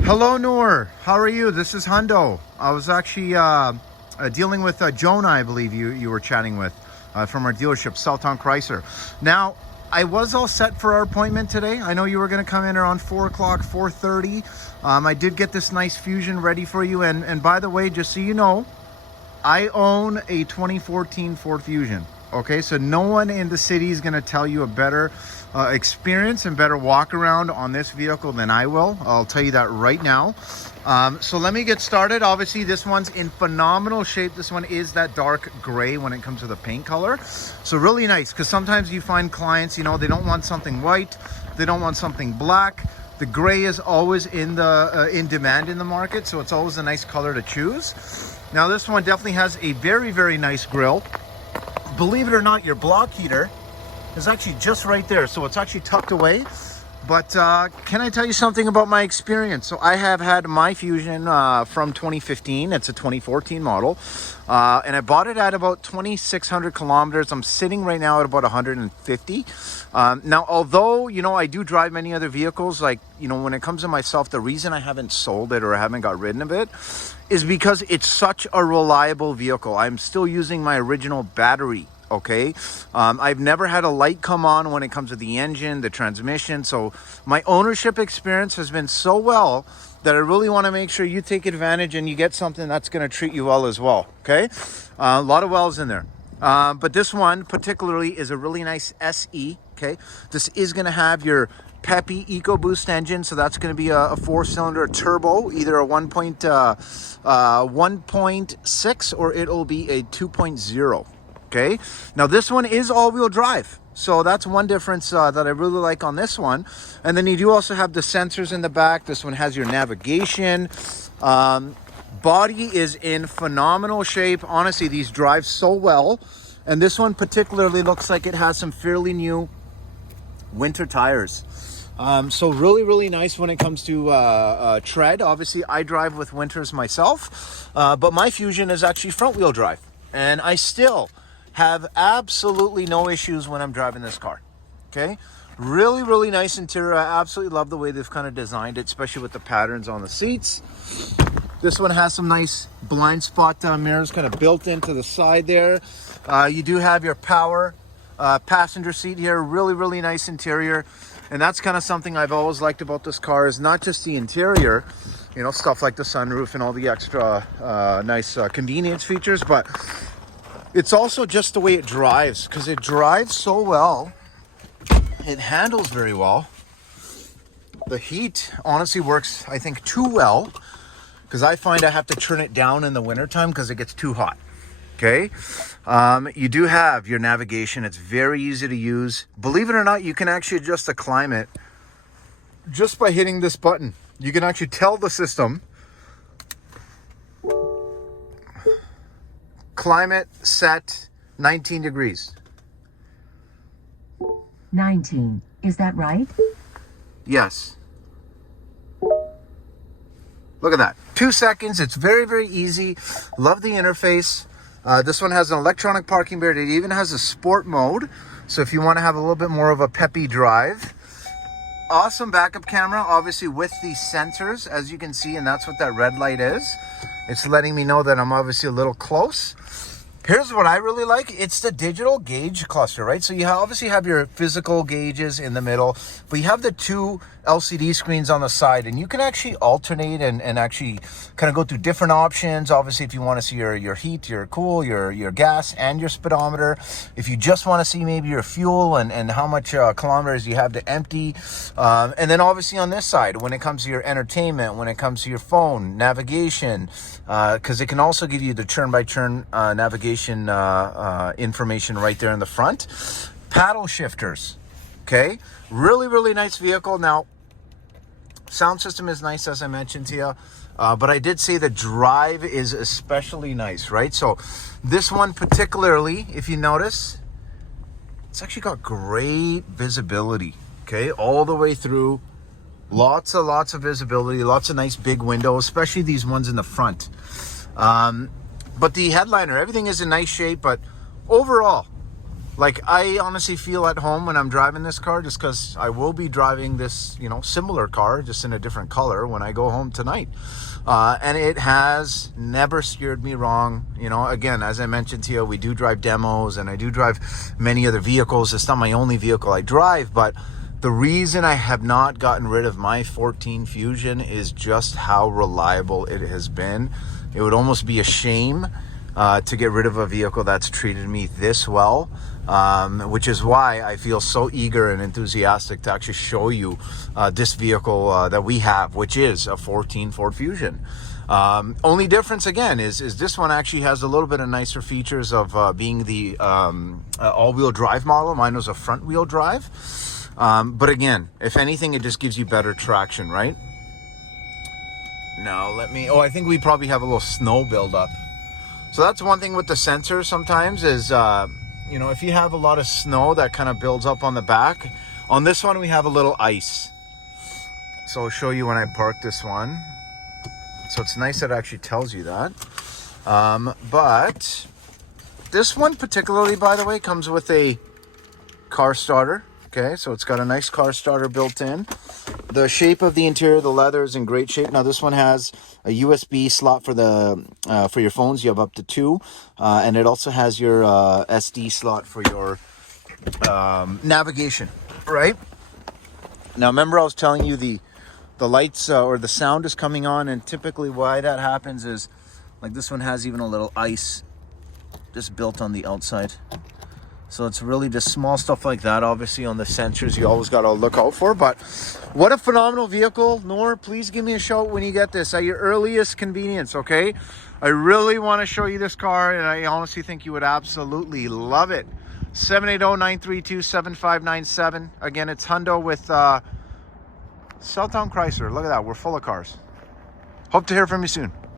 Hello, Nour. How are you? This is Hundo. I was actually dealing with Jonah, I believe you were chatting with, from our dealership, Southtown Chrysler. Now, I was all set for our appointment today. I know you were going to come in around 4 o'clock, 4:30. I did get this nice Fusion ready for you. And by the way, just so you know, I own a 2014 Ford Fusion. Okay, so no one in the city is going to tell you a better experience and better walk around on this vehicle than I will. I'll tell you that right now. So let me get started. Obviously, this one's in phenomenal shape. This one is that dark gray when it comes to the paint color. So really nice, because sometimes you find clients, you know, they don't want something white, they don't want something black. The gray is always in demand in the market, so it's always a nice color to choose. Now, this one definitely has a very, very nice grille. Believe it or not, your block heater is actually just right there, so it's actually tucked away. But can I tell you something about my experience? So I have had my Fusion from 2015. It's a 2014 model, and I bought it at about 2,600 kilometers. I'm sitting right now at about 150. Now, although, you know, I do drive many other vehicles, like, you know, when it comes to myself, the reason I haven't sold it or I haven't got rid of it is because it's such a reliable vehicle. I'm still using my original battery. Okay, I've never had a light come on when it comes to the engine, the transmission. So my ownership experience has been so well that I really want to make sure you take advantage and you get something that's going to treat you well as well. Okay, a lot of wells in there, but this one particularly is a really nice SE. Okay, this is going to have your peppy EcoBoost engine, so that's going to be a 4-cylinder turbo, either a 1.6 or it'll be a 2.0. Okay, now this one is all-wheel drive, so that's one difference that I really like on this one. And then you do also have the sensors in the back. This one has your navigation. Body is in phenomenal shape. Honestly, these drive so well. And this one particularly looks like it has some fairly new winter tires. So really, really nice when it comes to tread. Obviously, I drive with winters myself, but my Fusion is actually front-wheel drive, and I still have absolutely no issues when I'm driving this car. Okay, really, really nice interior. I absolutely love the way they've kind of designed it, especially with the patterns on the seats. This one has some nice blind spot mirrors kind of built into the side there. You do have your power passenger seat here. Really, really nice interior. And that's kind of something I've always liked about this car, is not just the interior, you know, stuff like the sunroof and all the extra nice convenience features, but it's also just the way it drives, because it drives so well. It handles very well. The heat honestly works, I think, too well, because I find I have to turn it down in the wintertime because it gets too hot. Okay, you do have your navigation. It's very easy to use. Believe it or not, you can actually adjust the climate just by hitting this button. You can actually tell the system climate set 19 degrees. 19, is that right? Yes. Look at that. 2 seconds. It's very, very easy. Love the interface. This one has an electronic parking brake. It even has a sport mode, so if you want to have a little bit more of a peppy drive. Awesome backup camera, obviously with these sensors, as you can see, and that's what that red light is. It's letting me know that I'm obviously a little close. Here's what I really like. It's the digital gauge cluster, right? So you obviously have your physical gauges in the middle, but you have the 2 LCD screens on the side, and you can actually alternate and actually kind of go through different options. Obviously, if you want to see your heat, your cool, your gas, and your speedometer. If you just want to see maybe your fuel and how much kilometers you have to empty. And then obviously on this side, when it comes to your entertainment, when it comes to your phone, navigation, because it can also give you the turn-by-turn navigation information right there in the front. Paddle shifters. Okay, really, really nice vehicle. Now, sound system is nice, as I mentioned to you, but I did say the drive is especially nice, right? So this one particularly, if you notice, it's actually got great visibility, okay, all the way through. Lots of visibility, lots of nice big windows, especially these ones in the front. But the headliner, everything is in nice shape, but overall, Like, I honestly feel at home when I'm driving this car, just because I will be driving this, you know, similar car, just in a different color when I go home tonight. And it has never steered me wrong. You know, again, as I mentioned to you, we do drive demos and I do drive many other vehicles. It's not my only vehicle I drive, but the reason I have not gotten rid of my 14 Fusion is just how reliable it has been. It would almost be a shame to get rid of a vehicle that's treated me this well, which is why I feel so eager and enthusiastic to actually show you this vehicle that we have, which is a 14 Ford Fusion. Only difference again is this one actually has a little bit of nicer features of being the all-wheel drive model. Mine was a front-wheel drive, but again, if anything, it just gives you better traction, right? Now let me, I think we probably have a little snow buildup. So that's one thing with the sensors sometimes is, you know, if you have a lot of snow that kind of builds up on the back. On this one, we have a little ice. So I'll show you when I park this one. So it's nice that it actually tells you that. But this one particularly, by the way, comes with a car starter. Okay, so it's got a nice car starter built in. The shape of the interior, the leather is in great shape. Now this one has a USB slot for the for your phones. You have up to 2, and it also has your SD slot for your navigation. Right now, remember I was telling you the lights or the sound is coming on, and typically why that happens is like this one has even a little ice just built on the outside. So it's really just small stuff like that. Obviously on the sensors you always got to look out for. But what a phenomenal vehicle. Nour, please give me a shout when you get this at your earliest convenience, okay? I really want to show you this car, and I honestly think you would absolutely love it. 780-932-7597. Again, it's Hundo with Celltown Chrysler. Look at that. We're full of cars. Hope to hear from you soon.